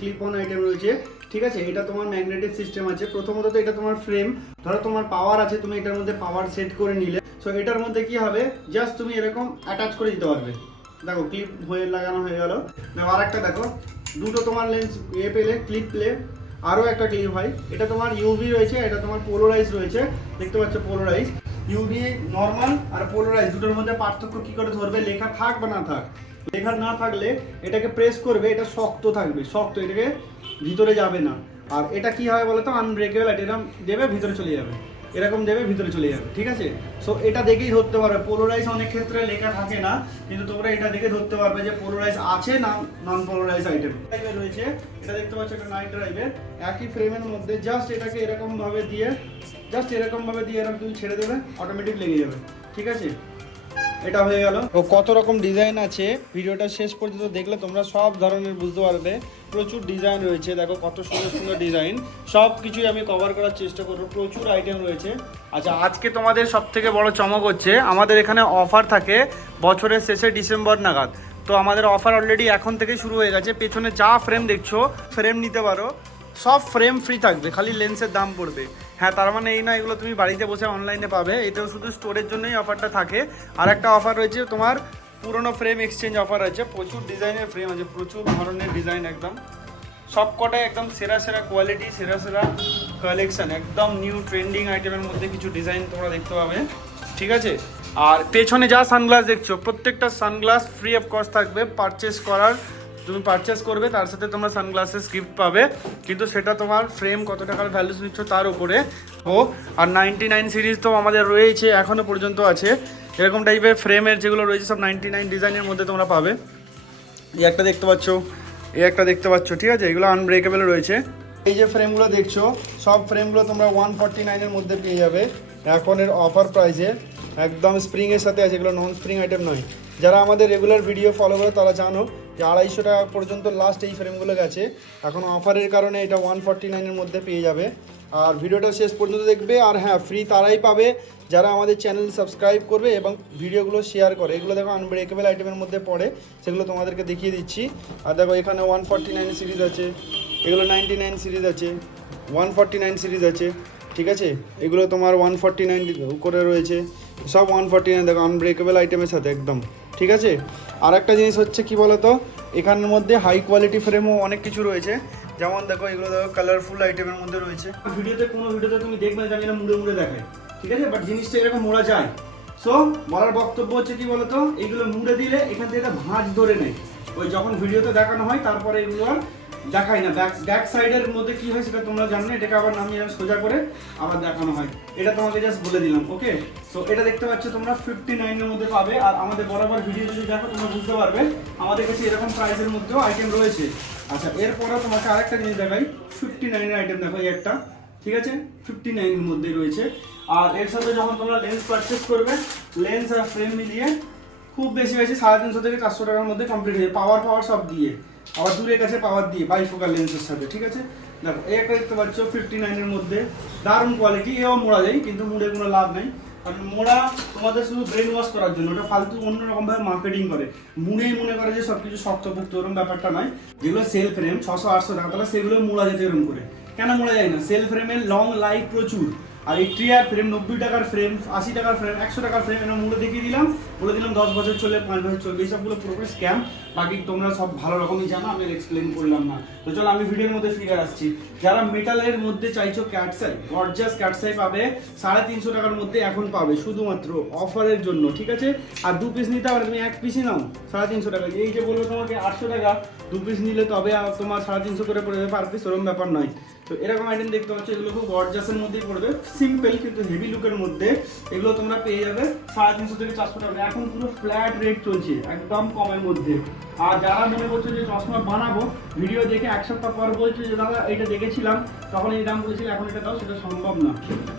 Clip on item রয়েছে, ঠিক আছে? এটা তোমার ম্যাগনেটিক সিস্টেম আছে। প্রথমত তো এটা তোমার ফ্রেম ধরো তোমার পাওয়ার আছে, তুমি এটার মধ্যে পাওয়ার সেট করে নিলে। সো এটার মধ্যে কি হবে? জাস্ট তুমি এরকম অ্যাটাচ করে দিতে পারবে। দেখো ক্লিপ হয়ে লাগানো হয়ে গেল। আর একটা দেখো। দুটো তোমার লেন্স এ পেলে ক্লিপ প্লে। আরও একটা ক্লিপ হয়। এটা তোমার ইউভি রয়েছে, এটা তোমার পোলোরাইজ রয়েছে। দেখতে পাচ্ছ পোলোরাইজ ইউভি নর্মাল আর পোলারাইজ দুটোর মধ্যে পার্থক্য কি করে ধরবে? লেখা থাক বা না থাক। লেখা না থাকলে এটাকে প্রেস করবে, এটা শক্ত থাকবে। শক্ত, এটাকে ভিতরে যাবে না। আর এটা কি হয় বলো তো আনব্রেকেবল এটা দেবে, ভিতরে চলে যাবে। এরকম দেবে, ভিতরে চলে যাবে, ঠিক আছে? সো এটা দেখেই ধরতে পারবে। পোলোরাইজ অনেক ক্ষেত্রে লেখা থাকে না, কিন্তু তোমরা এটা দেখে ধরতে পারবে যে পোলোরাইজ আছে না নন পোলোরাইজ আইটেম রয়েছে, এটা দেখতে পাচ্ছ একটা নাইট ড্রাইভের একই ফ্রেমের মধ্যে জাস্ট এটাকে এরকম ভাবে দিয়ে জাস্ট এরকম ভাবে দিয়ে এরকম তুমি ছেড়ে দেবে অটোমেটিক লেগে যাবে, ঠিক আছে? এটা হয়ে গেল। ও কত রকম ডিজাইন আছে, ভিডিওটা শেষ পর্যন্ত দেখলে তোমরা সব ধরনের বুঝতে পারবে। প্রচুর ডিজাইন রয়েছে, দেখো কত সুন্দর সুন্দর ডিজাইন সব কিছুই আমি কভার করার চেষ্টা করব, প্রচুর আইটেম রয়েছে। আচ্ছা আজকে তোমাদের সব থেকে বড় চমক হচ্ছে, আমাদের এখানে অফার থাকে বছরের শেষে ডিসেম্বর নাগাদ। তো আমাদের অফার অলরেডি এখন থেকে শুরু হয়ে গেছে, পেছনে যা ফ্রেম দেখছ ফ্রেম নিতে পারো, সব ফ্রেম ফ্রি থাকবে, খালি লেন্সের দাম পড়বে। হ্যাঁ তার মানে এই না, এগুলো তুমি বাড়িতে বসে অনলাইনে পাবে, এটাও শুধু স্টোরের জন্যই অফারটা থাকে। আর একটা অফার রয়েছে তোমার পুরনো ফ্রেম এক্সচেঞ্জ অফার আছে, প্রচুর ডিজাইনের ফ্রেম আছে, প্রচুর ধরনের ডিজাইন একদম। সব কটাই একদম সেরা সেরা কোয়ালিটি সেরা সেরা কালেকশন একদম নিউ ট্রেন্ডিং আইটেমের মধ্যে কিছু ডিজাইন তোমরা দেখতে পাবে। ঠিক আছে? আর পেছনে যা সানগ্লাস দেখছ, প্রত্যেকটা সানগ্লাস ফ্রি অফ কস্ট থাকবে পারচেস করার, তুমি পারচেস করবে, তার সাথে তোমরা সানগ্লাসেস গিফট পাবে। কিন্তু সেটা তোমার ফ্রেম কত টাকার ভ্যালুস নিচ্ছ তার উপরে। ও, আর নাইনটি নাইন সিরিজ তো আমাদের রয়েছে এখনও পর্যন্ত আছে। এরকম টাইপের ফ্রেমের যেগুলো রয়েছে সব নাইনটি নাইন ডিজাইনের মধ্যে তোমরা পাবে। এই একটা দেখতে পাচ্ছ। এই একটা দেখতে পাচ্ছ, ঠিক আছে? এগুলো আনব্রেকেবল রয়েছে। এই যে ফ্রেমগুলো দেখছ, সব ফ্রেমগুলো তোমরা ওয়ান ফর্টি নাইনের মধ্যে পেয়ে যাবে। এখন এর অফার প্রাইসে একদম স্প্রিংয়ের সাথে আছে, এগুলো নন স্প্রিং আইটেম নয়। যারা আমাদের রেগুলার ভিডিও ফলো করে, তারা জানো যে আড়াইশো টাকা পর্যন্ত লাস্ট এই ফ্রেমগুলো গেছে। এখন অফারের কারণে এটা ওয়ান ফর্টি নাইনের মধ্যে পেয়ে যাবে। আর ভিডিওটা শেষ পর্যন্ত দেখবে। আর হ্যাঁ ফ্রি তারাই পাবে যারা আমাদের চ্যানেল সাবস্ক্রাইব করবে এবং ভিডিওগুলো শেয়ার করে। এগুলো দেখো আনব্রেকেবল আইটেমের মধ্যে পড়ে, সেগুলো তোমাদেরকে দেখিয়ে দিচ্ছি। আর দেখো, এখানে ওয়ান ফর্টি নাইন সিরিজ আছে, এগুলো নাইনটি নাইন সিরিজ আছে ওয়ান ফর্টি নাইন সিরিজ আছে, ঠিক আছে? এগুলো তোমার ওয়ান ফর্টি নাইন করে রয়েছে। সব ওয়ান ফর্টি নাইন দেখো আনব্রেকেবল আইটেমের সাথে একদম, ঠিক আছে? আর একটা জিনিস হচ্ছে কি বলতো? এখানের মধ্যে হাই কোয়ালিটি ফ্রেমও অনেক কিছু রয়েছে। যেমন দেখো, এগুলো দেখো কালারফুল আইটেমের মধ্যে রয়েছে। ভিডিওতে কোনো ভিডিওতে তুমি দেখবে যে আমি এটা মুড়ে মুড়ে দেখাই ঠিক আছে? বাট জিনিসটা এরকম মোড়া যায়। সো বলার বক্তব্য হচ্ছে কি বলতো? এগুলো মুড়ে দিলে এখান থেকে একটা ভাঁজ ধরে নেয়। ওই যখন ভিডিওতে দেখানো হয়, তারপরে এগুলো আর দেখাই না। ব্যাক ব্যাক সাইডের মধ্যে কি হয় সেটা তোমরা জানো এটাকে আবার নামিয়ে সোজা করে আবার দেখানো হয়। এটা তোমাকে জাস্ট বলে দিলাম ওকে সো এটা দেখতে পাচ্ছ তোমরা ফিফটি নাইনের মধ্যে পাবে। আর আমাদের বরাবর ভিডিও যদি দেখো, তোমরা বুঝতে পারবে, আমাদের কাছে এরকম প্রাইসের মধ্যেও আইটেম রয়েছে। আচ্ছা এরপরে তোমাকে আরেকটা জিনিস দেখাই। ফিফটি নাইনের আইটেম দেখো একটা। ঠিক আছে? ফিফটি নাইনের মধ্যে রয়েছে। আর এর সাথে যখন তোমরা লেন্স পারচেস করবে লেন্স আর ফ্রেম মিলিয়ে খুব বেশি হয়েছে, সাড়ে তিনশো থেকে চারশো টাকার মধ্যে কমপ্লিট হয়ে পাওয়ার পাওয়ার সব দিয়ে। আবার দূরের কাছে পাওয়ার দিয়ে বাইফোকাল লেন্সের সাথে, ঠিক আছে? দেখো একটা দেখতে পাচ্ছ ফিফটি নাইনের মধ্যে। দারুণ কোয়ালিটি এও মোড়া যায়, কিন্তু মুড়ে কোনো লাভ নেই। কারণ মোড়া তোমাদের শুধু ব্রেন ওয়াশ করার জন্য, ওটা ফালতু অন্যরকমভাবে মার্কেটিং করে। মুড়েই মনে করে যে সব কিছু শক্তপোক্ত ওরকম ব্যাপারটা নয়। যেগুলো সেল ফ্রেম ছশো আটশো টাকা, তাহলে সেগুলো মোড়া যেতে এরকম করে। কেন মোড়া যায় না সেল ফ্রেমের লং লাইফ প্রচুর। আর এই ট্রিয়ার ফ্রেম নব্বই টাকার ফ্রেম আশি টাকার ফ্রেম একশো টাকার ফ্রেম এরকম মুড়ে দেখিয়ে দিলাম। বলে দিলাম দশ বছর চলে, পাঁচ বছর চলবে, এইসবগুলো পুরোপুরি স্ক্যাম বাকি তোমরা সব ভালো রকমই জানো, আমি এক্সপ্লেন করলাম না। তো চলো, আমি ভিডিওর মধ্যে ফিরে আসছি। যারা মেটালের মধ্যে চাইছো ক্যাটসাই গর্জাস ক্যাটসাই পাবে, সাড়ে তিনশো টাকার মধ্যে এখন পাবে শুধুমাত্র অফারের জন্য, ঠিক আছে? আর দু পিস নিতে হবে তুমি এক পিসই নাও, সাড়ে তিনশো টাকা। এই যে বলব তোমাকে আটশো টাকা, দু পিস নিলে তবে তোমার সাড়ে তিনশো করে পড়ে যাবে পার পিস ওরকম ব্যাপার নয়। তো এরকম আইটেম দেখতে পাচ্ছ, এগুলো খুব গর্জাসের মধ্যেই পড়বে সিম্পল কিন্তু হেভি লুকের মধ্যে। এগুলো তোমরা পেয়ে যাবে সাড়ে তিনশো থেকে চারশো টাকা। এখন পুরো ফ্ল্যাট রেট চলছে, একদম কমের মধ্যে। আর যারা মনে করছ যে চশমা বানাবো ভিডিও দেখে এক সপ্তাহ পর বলছো যে, দাদা এটা দেখেছিলাম। তখন এই দাম বলেছিল, এখন এটা দাও, সেটা সম্ভব না।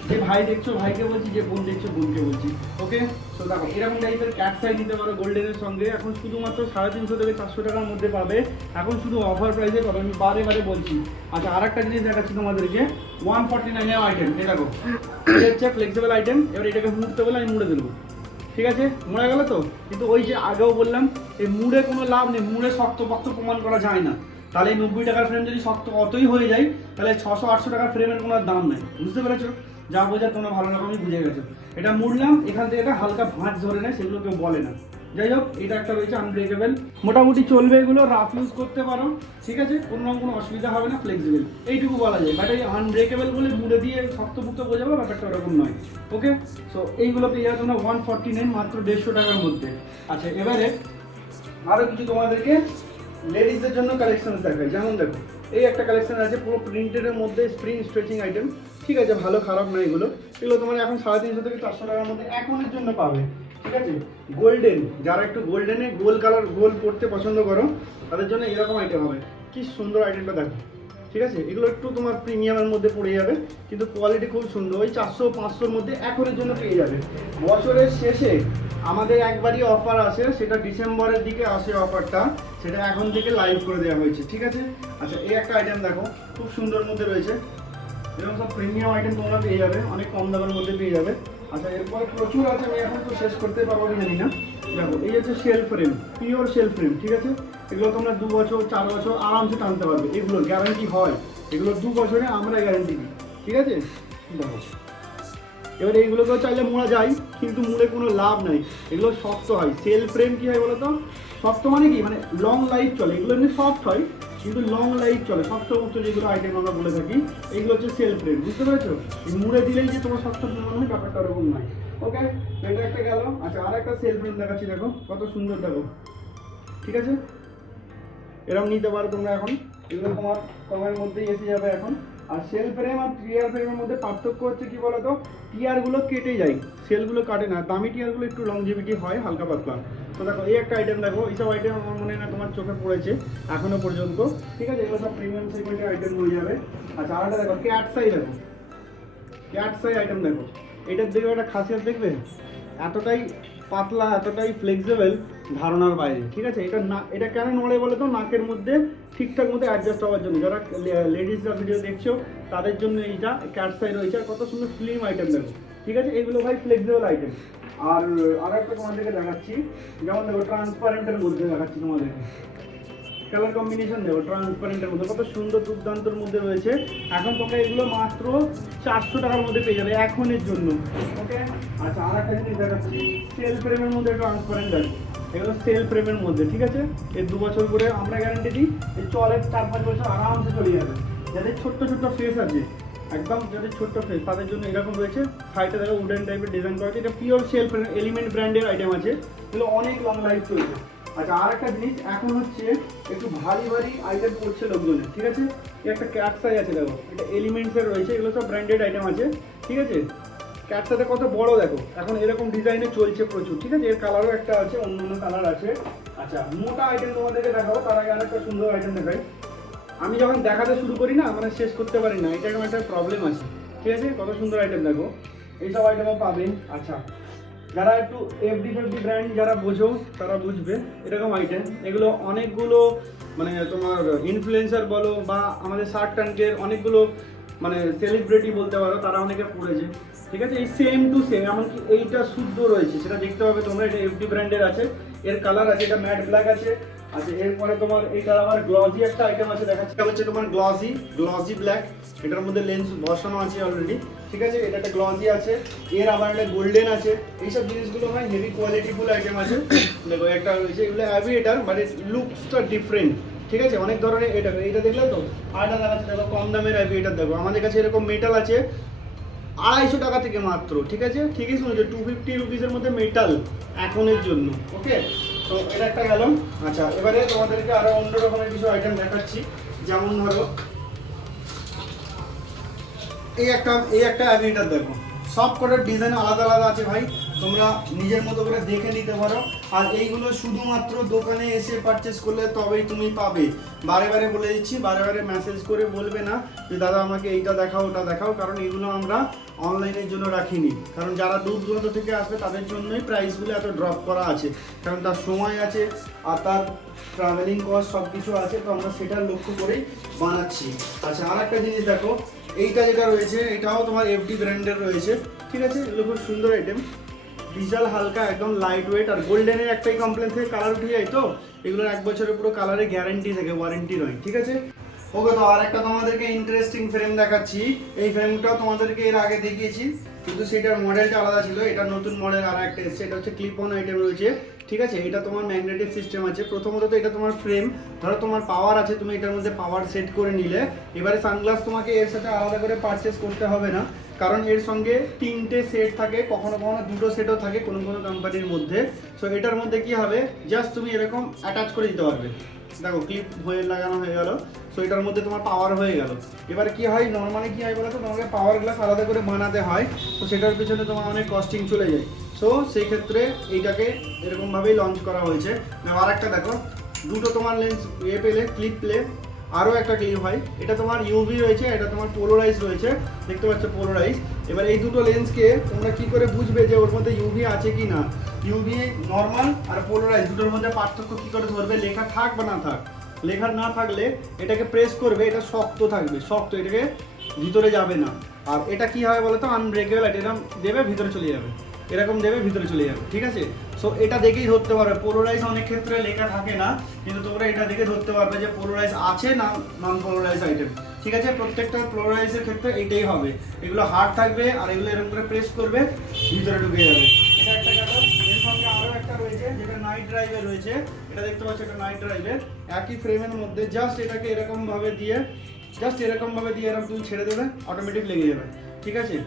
যে ভাই দেখছ, ভাইকে বলছি, যে বোন দেখছ, বোনকে বলছি। ওকে তো দেখো, এরকম টাইপের ক্যাট নিতে পারো গোল্ডেনের সঙ্গে। এখন শুধুমাত্র সাড়ে তিনশো থেকে চারশো টাকার মধ্যে পাবে। এখন শুধু অফার প্রাইসে পাবে। আমি বারে বারে বলছি। আচ্ছা আর একটা জিনিস দেখাচ্ছি তোমাদেরকে ওয়ান ফর্টি নাইনের আইটেম এই দেখো, এটা হচ্ছে ফ্লেক্সিবল আইটেম এবার এটাকে মুড়তে বলে আমি মুড়ে দেবো। ঠিক আছে? মরে গেল তো? কিন্তু ওই যে আগেও বললাম, এই মুড়ে কোনো লাভ নেই। মুড়ে শক্ত পক্ত প্রমাণ করা যায় না। তাহলে এই নব্বই টাকার ফ্রেম যদি শক্ত অতই হয়ে যায়, তাহলে ছশো আটশো টাকার ফ্রেমের কোনো দাম নেই। বুঝতে পেরেছ? যা বোঝা তোমরা ভালো রকমই বুঝে গেছো। এটা মুড়লাম, এখান থেকে এটা হালকা ভাঁজ ধরে নেয় সেগুলো কেউ বলে না। যাই হোক, এটা একটা রয়েছে আনব্রেকেবল মোটামুটি চলবে এগুলো রাফ ইউজ করতে পারো, ঠিক আছে? কোনো রকম কোনো অসুবিধা হবে না ফ্লেক্সিবল এইটুকু বলা যায়। বাট এই আনব্রেকেবল বলে মুড়ে দিয়ে শক্তপুক্ত বোঝাবো, ব্যাপারটা ওরকম নয়। ওকে সো এইগুলো পেয়ে যাবে তোমরা ওয়ান ফর্টি নাইন মাত্র দেড়শো টাকার মধ্যে। আচ্ছা এবারে আরও কিছু তোমাদেরকে লেডিসদের জন্য কালেকশন দেখায় যেমন দেখো, এই একটা কালেকশন আছে, পুরো প্রিন্টেডের মধ্যে স্প্রিং স্ট্রেচিং আইটেম ঠিক আছে, ভালো, খারাপ না এগুলো। এগুলো তোমার এখন সাড়ে তিনশো থেকে চারশো টাকার মধ্যে এখনের জন্য পাবে। ঠিক আছে? গোল্ডেন যারা একটু গোল্ডেনে গোল কালার গোল পড়তে পছন্দ করো, তাদের জন্য এরকম আইটেম হবে। কি সুন্দর আইটেমটা দেখো। ঠিক আছে? এগুলো একটু তোমার প্রিমিয়ামের মধ্যে পড়ে যাবে, কিন্তু কোয়ালিটি খুব সুন্দর। ওই চারশো, পাঁচশোর মধ্যে এখনের জন্য পেয়ে যাবে। বছরের শেষে আমাদের একবারই অফার আছে সেটা ডিসেম্বরের দিকে আসে অফারটা সেটা এখন থেকে লাইভ করে দেওয়া হয়েছে। ঠিক আছে? আচ্ছা এই একটা আইটেম দেখো। খুব সুন্দর মধ্যে রয়েছে। এরকম সব প্রিমিয়াম আইটেম তোমরা পেয়ে যাবে। অনেক কম দামের মধ্যে পেয়ে যাবে। আচ্ছা এরপরে প্রচুর আছে, আমি এখন তো শেষ করতে পারব জানি না। দেখো, এই হচ্ছে shell frame pure shell frame ঠিক আছে? এগুলো তোমরা দু বছর, চার বছর আরামসে টানতে পারবে। এগুলো গ্যারান্টি হয়। এগুলো দু বছরে আমরা গ্যারান্টি দিই, ঠিক আছে? দেখো। এবার এইগুলোকেও চাইলে মোড়া যায়, কিন্তু মুড়ে কোনো লাভ নাই। এগুলো শক্ত হয়। সেল ফ্রেম কী হয় বলতো? শক্ত মানে কি? মানে লং লাইফ চলে। এগুলো এমনি সফট হয়। কিন্তু লং লাইফ চলে শক্ত মুক্ত যেগুলো আইটেম আমরা বলে থাকি এইগুলো হচ্ছে সেলফ রেট বুঝতে পেরেছ? এই মুড়ে দিলেই যে তোমার শক্ত মনে হয় ব্যাপারটা ওরকম নাই ওকে এটা একটা গেল। আচ্ছা আর একটা সেলফ রেট দেখাচ্ছি, দেখো, কত সুন্দর দেখো। ঠিক আছে? এরকম নিতে পারো তোমরা এখন। এগুলো তোমার কমের মধ্যেই এসে যাবে এখন। আর সেল ফ্রেম আর টিয়ার ফ্রেমের মধ্যে পার্থক্য হচ্ছে কি বলতো? টিয়ারগুলো কেটে যায় সেলগুলো কাটে না। দামি টিয়ারগুলো একটু লংজিভিটি হয়, হালকা পাতলা। তো দেখো, এই একটা আইটেম দেখো, এইসব আইটেম আমার মনে হয় না তোমার চোখে পড়েছে, এখনও পর্যন্ত। ঠিক আছে, এগুলো সব প্রিমিয়াম সেগমেন্টের আইটেম হয়ে যাবে। আচ্ছা আর একটা দেখো ক্যাট সাই দেখো। ক্যাট সাই আইটেম দেখো। এটার দিকে একটা খাসিয়াত দেখবে? এতটাই পাতলা, এতটাই ফ্লেক্সিবল ধারণার বাইরে, ঠিক আছে? এটা না, এটা কেন নড়ে বলে তো? নাকের মধ্যে ঠিকঠাক মতো অ্যাডজাস্ট হওয়ার জন্য। যারা লেডিসরা ভিডিও দেখছ, তাদের জন্য এইটা ক্যাটসাই রয়েছে। আর কত সুন্দর স্লিম আইটেম দেখো, ঠিক আছে? এগুলো ভাই ফ্লেক্সিবল আইটেম আর আর একটা তোমাদেরকে দেখাচ্ছি। যেমন দেখো ট্রান্সপারেন্টের মধ্যে দেখাচ্ছি তোমাদেরকে। কালার কম্বিনেশন দেবো ট্রান্সপারেন্টের মধ্যে। কত সুন্দর দুর্দান্তর মধ্যে রয়েছে। এখন তোমরা এগুলো মাত্র চারশো টাকার মধ্যে পেয়ে যাবে এখনের জন্য, ওকে? আচ্ছা আর একটা জিনিস দেখাচ্ছি। সেল ফ্রেমের মধ্যে ট্রান্সপারেন্ট আছে। এগুলো সেল ফ্রেমের মধ্যে, ঠিক আছে? এর দু বছর করে আমরা গ্যারান্টি দিই, এই চলে চার পাঁচ বছর আরামসে চলে যাবে। যাদের ছোট্ট ছোট্ট ফেস আছে, একদম যাদের ছোট্ট ফেস তাদের জন্য এরকম রয়েছে। সাইডে দেখো উডেন টাইপের ডিজাইন করা আছে। এটা পিওর সেল ফ্রেম এলিমেন্ট ব্র্যান্ডের আইটেম আছে। এগুলো অনেক লং লাইফ চলছে আচ্ছা আর একটা জিনিস, এখন হচ্ছে একটু ভারী ভারী আইটেম পড়ছে লোকজনের, ঠিক আছে? একটা ক্যাট সাই আছে, দেখো, এটা এলিমেন্টসের রয়েছে, এগুলো সব ব্র্যান্ডেড আইটেম আছে, ঠিক আছে? ক্যাট সাইটা কত বড়, দেখো, এখন এরকম ডিজাইনে চলছে প্রচুর, ঠিক আছে? এর কালারও একটা আছে, অন্য অন্য কালার আছে। আচ্ছা মোটা আইটেম তোমাদেরকে দেখাবো, তার আগে আরেকটা সুন্দর আইটেম দেখাই। আমি যখন দেখাতে শুরু করি না মানে শেষ করতে পারি না এটা একটা প্রবলেম আছে, ঠিক আছে? কত সুন্দর আইটেম দেখো। এইসব আইটেমও পাবেন আচ্ছা। যারা একটু এফডি ফেফডি ব্র্যান্ড যারা বোঝো, তারা বুঝবে, এরকম আইটেম এগুলো অনেকগুলো মানে তোমার ইনফ্লুয়েন্সার বলো বা আমাদের শার্ক ট্যাঙ্কের অনেকগুলো মানে সেলিব্রিটি বলতে পারো, তারা অনেকে পড়েছে। ঠিক আছে? এই সেম টু সেম এমনকি এইটা শুদ্ধ রয়েছে, সেটা দেখতে পাবে তোমরা, এটা এফডি ব্র্যান্ডের আছে। এর কালার আছে, এটা ম্যাট ব্ল্যাক আছে। আচ্ছা এরপরে তোমার এটা আবার গ্লসি একটা আইটেম আছে, দেখাচ্ছি। হচ্ছে তোমার গ্লসি গ্লসি ব্ল্যাক এটার মধ্যে লেন্স বসানো আছে অলরেডি ঠিক আছে? এটা একটা গ্লসি আছে এর আবার একটা গোল্ডেন আছে। এইসব জিনিসগুলো হয় হেভি কোয়ালিটি ফুল আইটেম আছে। দেখো একটা রয়েছে এগুলো অ্যাভিয়েটার বাট লুকসটা ডিফারেন্ট ঠিক আছে? অনেক ধরনের এটা এটা দেখলে তো? আটা দেখাচ্ছে দেখো কম দামের হ্যাভি এটা দেখো। আমাদের কাছে এরকম মেটাল আছে আড়াইশো টাকা থেকে মাত্র ঠিক আছে? ঠিকই শুনেছো টু ফিফটি রুপিসের মধ্যে মেটাল এখনের জন্য ওকে? তো এটা একটা গেল। আচ্ছা এবারে তোমাদেরকে আরও অন্য রকমের কিছু আইটেম দেখাচ্ছি। যেমন ধরো এই একটা এই একটা অ্যাভিয়েটার দেখো। সব কটার ডিজাইন আলাদা আলাদা আছে ভাই। তোমরা নিজের মতো করে দেখে নিতে পারো। আর এইগুলো শুধুমাত্র দোকানে এসে পারচেস করলে তবেই তুমি পাবে। বারে বারে বলে দিচ্ছি, বারে বারে মেসেজ করে বলবে না যে, দাদা, আমাকে এইটা দেখাও, ওটা দেখাও। কারণ এগুলো আমরা অনলাইনের জন্য রাখিনি। কারণ যারা দূর দূরান্ত থেকে আসবে, তাদের জন্যই প্রাইসগুলো এত ড্রপ করা আছে। কারণ তার সময় আছে, আর তার ট্রাভেলিং কস্ট সব কিছু আছে। তো আমরা সেটা লক্ষ্য করেই বানাচ্ছি। আচ্ছা আর একটা জিনিস দেখো। এইটা যেটা রয়েছে, এটাও তোমার এফডি ব্র্যান্ডের রয়েছে। ঠিক আছে? এগুলো খুব সুন্দর আইটেম ডিজিটাল হালকা, একদম লাইট ওয়েট আর গোল্ডেনের একটাই কমপ্লেন থেকে কালার উঠে যায় তো? এগুলোর এক বছরের পুরো কালারে গ্যারেন্টি থাকে ওয়ারেন্টি নয়, ঠিক আছে? ওকে তো আর একটা তোমাদেরকে ইন্টারেস্টিং ফ্রেম দেখাচ্ছি। এই ফ্রেমটাও তোমাদেরকে এর আগে দেখিয়েছি, কিন্তু সেটার মডেলটা আলাদা ছিল, এটা নতুন মডেল আর একটা এসছে, এটা হচ্ছে ক্লিপ অন আইটেম রয়েছে, ঠিক আছে? এটা তোমার ম্যাগনেটিক সিস্টেম আছে, প্রথমত তো এটা তোমার ফ্রেম ধরো তোমার পাওয়ার আছে, তুমি এটার মধ্যে পাওয়ার সেট করে নিলে, এবারে সানগ্লাস তোমাকে এর সাথে আলাদা করে পারচেস করতে হবে না, কারণ এর সঙ্গে তিনটে সেট থাকে, কখনো কখনো দুটো সেটও থাকে কোনো কোনো কোম্পানির মধ্যে। সো এটার মধ্যে কি হবে? জাস্ট তুমি এরকম অ্যাটাচ করে দিতে পারবে। দেখো ক্লিপ হয়ে লাগানো হয়ে গেল। সো এটার মধ্যে তোমার পাওয়ার হয়ে গেল। এবার কি হয়? নর্মালি কি হয় বলো তো তোমাকে পাওয়ার গ্লাস আলাদা করে বানাতে হয়। তো সেটার পিছনে তোমার অনেক কস্টিং চলে যায়। সো সেই ক্ষেত্রে এইটাকে এরকমভাবেই লঞ্চ করা হয়েছে। আর একটা দেখো। দুটো তোমার লেন্স এ পেলে ক্লিপ পেলে, আরও একটা ক্লিপ হয়। এটা তোমার ইউভি রয়েছে, এটা তোমার পোলোরাইজ রয়েছে। দেখতে পাচ্ছ পোলোরাইজ এবার এই দুটো লেন্সকে তোমরা কি করে বুঝবে যে ওর মধ্যে ইউভি আছে কি না ইউভি নর্মাল আর পোলোরাইজ দুটোর মধ্যে পার্থক্য কি করে ধরবে? লেখা থাক বা না থাক। লেখা না থাকলে এটাকে প্রেস করবে, এটা শক্ত থাকবে, শক্ত, এটাকে ভিতরে যাবে না। আর এটা কি হয় বলো তো আনব্রেকেবল এটা এরকম দেবে, ভিতরে চলে যাবে। এরকম দেবে, ভিতরে চলে যাবে, ঠিক আছে? সো এটা দেখেই ধরতে পারবে। পোলোরাইজ অনেক ক্ষেত্রে লেখা থাকে না, কিন্তু তোমরা এটা দেখে ধরতে পারবে যে পোলোরাইজ আছে না নন পোলোরাইজ আইটেম ঠিক আছে? প্রত্যেকটা পোলোরাইজের ক্ষেত্রে এইটাই হবে। এগুলো হার্ড থাকবে আর এগুলো এরকম করে প্রেস করবে, ভিতরে ঢুকে যাবে এটা একটা গেল এর সঙ্গে আরও একটা রয়েছে, যেটা নাইট ড্রাইভে জাস্ট দিয়ে এরকম ছেড়ে অটোমেটিক লেগে যাবে, ঠিক আছে?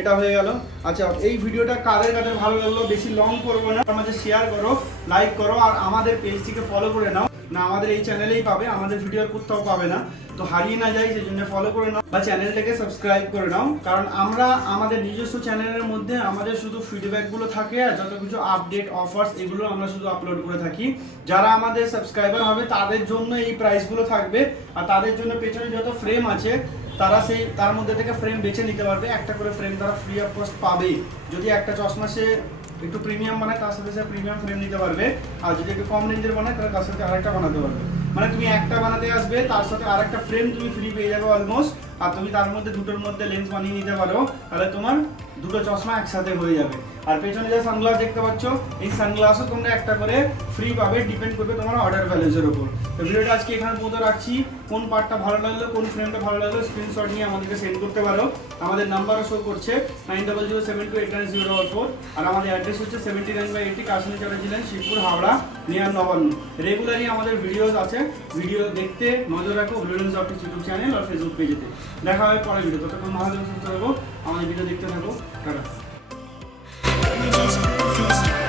এটা হয়ে গেল। আচ্ছা এই ভিডিওটা কাদের কাদের ভালো লাগল, বেশি লং করব না, আমাদের শেয়ার করো লাইক করো, আর আমাদের পেজটিকে ফলো করে নাও। না আমাদের এই চ্যানেলেই পাবে, আমাদের ভিডিও কোথাও পাবে না। তো হারিয়ে না যায়, সেই জন্য ফলো করে নাও বা চ্যানেলটাকে সাবস্ক্রাইব করে নাও। কারণ আমরা আমাদের নিজস্ব চ্যানেলের মধ্যে আমাদের শুধু ফিডব্যাকগুলো থাকে আর যত কিছু আপডেট অফার্স এগুলো আমরা শুধু আপলোড করে থাকি। যারা আমাদের সাবস্ক্রাইবার হবে, তাদের জন্য এই প্রাইসগুলো থাকবে। আর তাদের জন্য পেছনে যত ফ্রেম আছে, তারা সেই, তার মধ্যে থেকে ফ্রেম বেছে নিতে পারবে। একটা করে ফ্রেম তারা ফ্রি অফ কস্ট পাবেই। যদি একটা চশমা সে একটু প্রিমিয়াম বানায়, তার সাথে প্রিমিয়াম ফ্রেম নিতে পারবে। আর যদি একটু কম রেঞ্জের বানায়, তাহলে তার সাথে আরেকটা বানাতে পারবে। মানে তুমি একটা বানাতে আসবে, তার সাথে আরেকটা ফ্রেম তুমি ফ্রি পেয়ে যাবে অলমোস্ট আর তুমি তার মধ্যে দুটোর মধ্যে লেন্স বানিয়ে নিতে পারো। তাহলে তোমার দুটো চশমা একসাথে হয়ে যাবে। আর পেছনে যে সানগ্লাস দেখতে পাচ্ছ, এই সানগ্লাসও তোমরা একটা করে ফ্রি পাবে ডিপেন্ড করবে তোমার অর্ডার ভ্যালুজের উপর। তো ভিডিওটা আজকে এখানে পর্যন্ত রাখছি। কোন পার্টটা ভালো লাগল, কোন ফ্রেমটা ভালো লাগল স্ক্রিনশট নিয়ে আমাদেরকে সেন্ড করতে পারো। আমাদের নাম্বারও শো করছে nine double zero seven two eight nine zero four আর আমাদের অ্যাড্রেস হচ্ছে seventy nine by eighty Kashmir চলেছিলেন Shibpur Howrah near Nabanna রেগুলারই আমাদের ভিডিওস আছে। ভিডিও দেখতে, নজর রাখো ভিডিওস অফিস ইউটিউব চ্যানেল আর ফেসবুক পেজেতে দেখা হবে পরের ভিডিও ততক্ষণ মহাজন সুস্থ থাকো। আমাদের ভিডিও দেখতে থাকো। টাটা। feels, feels